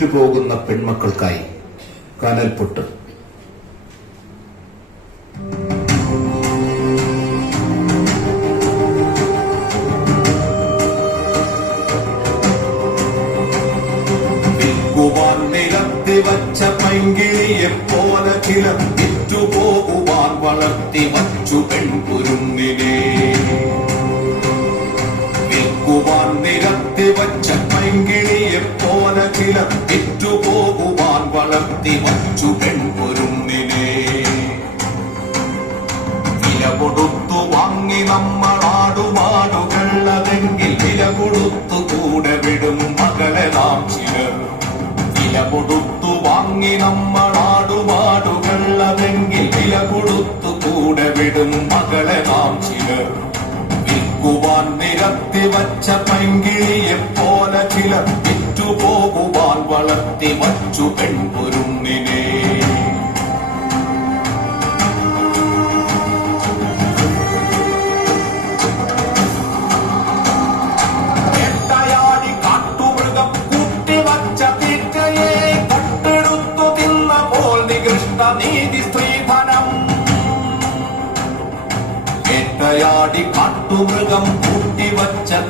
വിറ്റുപോകുന്ന പെൺമക്കൾക്കായി കനൽപൊട്ട് വച്ച പൈങ്കിളിയെ പോലെ ചില വിറ്റുപോകുവാൻ വളർത്തി വച്ചു പെൺകുരുന്നിനെ. നമ്മളാടുമാടുകളതെങ്കിൽ വില കൊടുത്തു കൂടെ വിടും മകളെ നാം ചിലർ. വില കൊടുത്തു വാങ്ങി നമ്മളാടുമാടുകളതെങ്കിൽ വില കൊടുത്തു കൂടെ വിടും മകളെ നാം ചിലർ. വിൽക്കുവാൻ നിരത്തി വച്ച പൈങ്കിളിയെ പോലെ ചിലർ വിറ്റുപോകുവാൻ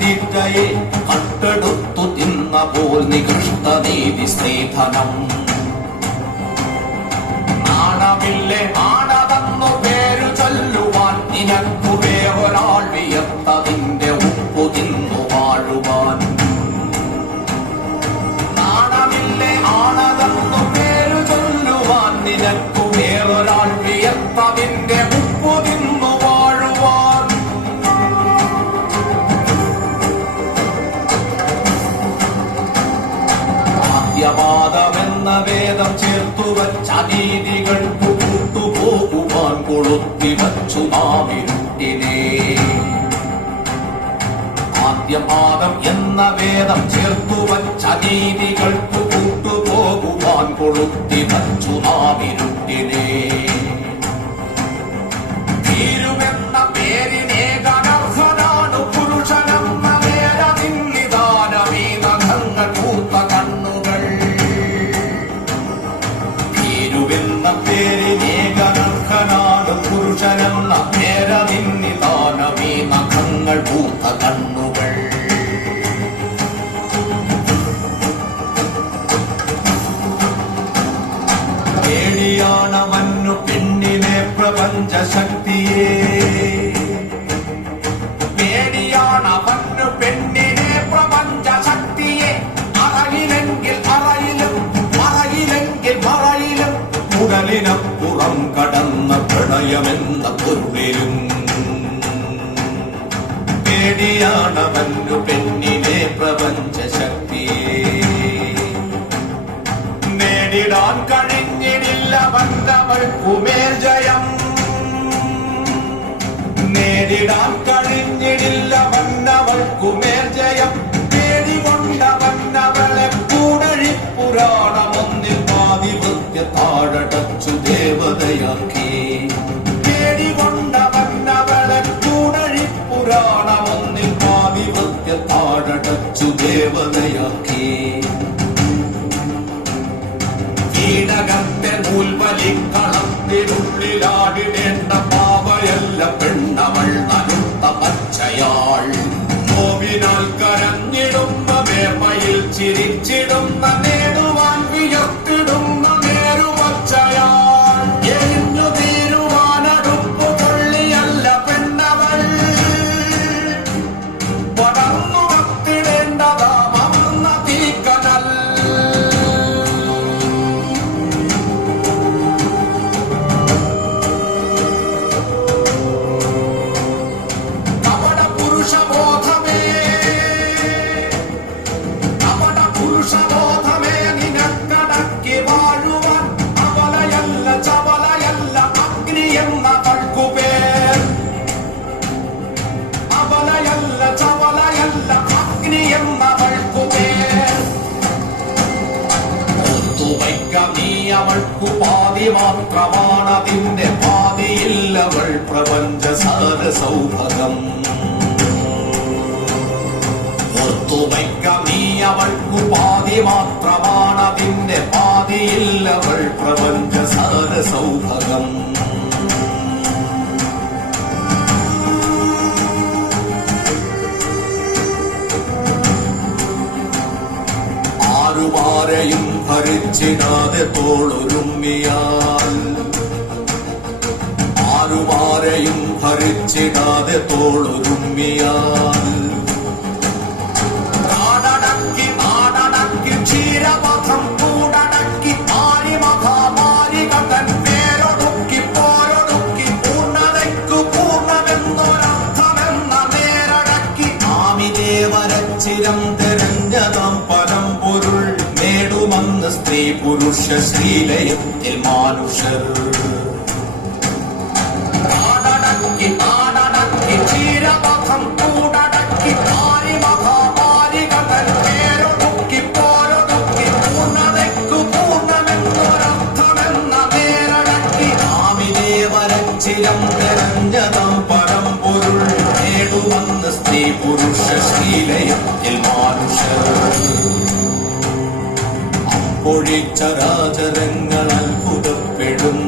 തീറ്റയെ കട്ടെടുത്തു തിന്നപ്പോൾ നികൃഷ്ട നീതി സ്ത്രീധനം നാണമില്ലേ ആണതെന്നു പേരു ചൊല്ലുവാൻ നിനക്കു വേറൊരാൾ വിയർത്തതിന്റെ ഉപ്പു തിന്നു വാഴുവാൻ. നാണമില്ലേ ആണതെന്നു പേരു ചൊല്ലുവാൻ നിനക്കു വേറൊരാൾ വിയർത്തതിന്റെ ഉപ്പു നീതികൾക്കു കൂട്ടുപോകുവാൻ കൊളുത്തി വച്ചു നാമിരുട്ടിനെ ആദ്യപാദം എന്ന വേദം ചേർത്തു വച്ച നീതികൾക്കു കൂട്ടുപോകുവാൻ കൊളുത്തി വച്ചു നാമിരുട്ടിനെ പ്രപഞ്ച പേടിയാണ് പേടിയാണവന്നു പെണ്ണിനെ പ്രപഞ്ചശക്തിയെ. അറയിലെങ്കിൽ അറയിലും മറയിലെങ്കിൽ മറയിലും. ഉടലിനപ്പുറം കടന്ന പ്രണയമെന്ന പൊരുളിലും. പേടിയാണവന്നു പെണ്ണിനെ പ്രപഞ്ച ശക്തിയെ നേടിടാൻ കഴിഞ്ഞിടില്ല വന്നവൾക്കുമേൽ ജയം. കീടകത്തെ നൂൽവലിക്കളത്തിനുള്ളിലാടിടേണ്ട പാവയല്ല പെണ്ണവൾ നനുത്ത പച്ചയാൾ. പാതിയില്ലവൾ പ്രപഞ്ച സാര സൗഭകം ഓർത്തുവയ്ക്ക അവൾക്കു പാതി മാത്രമാണതിന്റെ സൃഷ്ടിയിൽ അവൾ പ്രപഞ്ചസാര സൗഭകം ആരുമാരെയും ഭരിച്ചിടാതെ തോളൊരുമ്മിയാൽ ആരുമാരെയും ഭരിച്ചിടാതെ തോളൊരുമ്മിയാൽ നാടടക്കി നാടടക്കി ക്ഷീരപഥം കൂടടക്കി ആരിമഹാമാരികതൻ പേരൊടുക്കി പോരൊടുക്കി പൂർണതയ്ക്കു പൂർണമെന്നൊരർത്ഥമെന്ന നേരടക്കി. ആമിദേവരച്ചിരം തെരഞ്ഞതാം പരമ്പൊരുൾ നേടുമെന്ന് സ്ത്രീ പുരുഷ ശ്രീലയത്തിൽ മാനുഷർ. നേരടക്കി ആമിദേവരച്ചിരം തെരഞ്ഞതാം പരമ്പൊരുൾ നേടുവന്ന് സ്ത്രീ പുരുഷ ശ്രീലയത്തിൽ മാനുഷർ അപ്പൊഴിച്ചരാചരങ്ങൾ അത്ഭുതപ്പെടും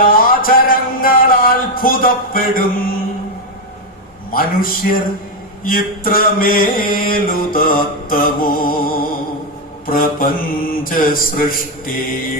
അപ്പൊഴിച്ചരാചരങ്ങൾ അത്ഭുതപ്പെടും മനുഷ്യർ ഇത്രമേലുതത്തമോ പ്രപഞ്ച സൃഷ്ടി